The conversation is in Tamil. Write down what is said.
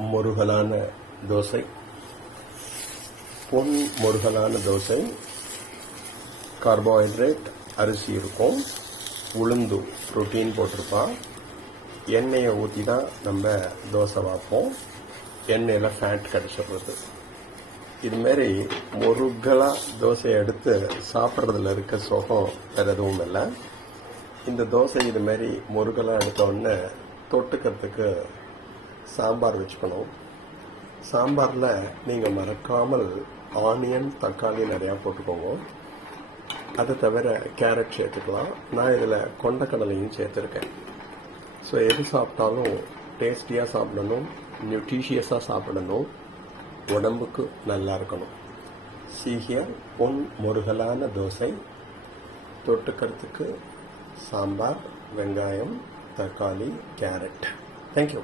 முருகலான தோசை. பொன் முருகலான தோசை. கார்போஹைட்ரேட் அரிசி இருக்கும். உளுந்து ப்ரோட்டீன் போட்டிருப்பான் எண்ணெயை ஊற்றி தான் நம்ம தோசை வைப்போம். எண்ணெயில் ஃபேட் கிடச்சிடுறது. இதுமாரி முருகலாக தோசையை எடுத்து சாப்பிட்றதுல இருக்க சுகம் வேறு எதுவும் இல்லை. இந்த தோசை இதுமாரி முருகலாக எடுத்த உடனே தொட்டுக்கிறதுக்கு சாம்பார் வச்சுக்கணும். சாம்பாரில் நீங்கள் மறக்காமல் ஆனியன் தக்காளி நிறையா போட்டுக்கோங்க. அதை தவிர கேரட் சேர்த்துக்கலாம். நான் இதில் கொண்டக்கடலையும் சேர்த்துருக்கேன். ஸோ எது சாப்பிட்டாலும் டேஸ்டியாக சாப்பிடணும் நியூட்ரிஷியஸாக சாப்பிடணும். உடம்புக்கு நல்லா இருக்கணும். சீகியர் பொன் முருகலான தோசை. தொட்டுக்கிறதுக்கு சாம்பார் வெங்காயம் தக்காளி கேரட். தேங்க்யூ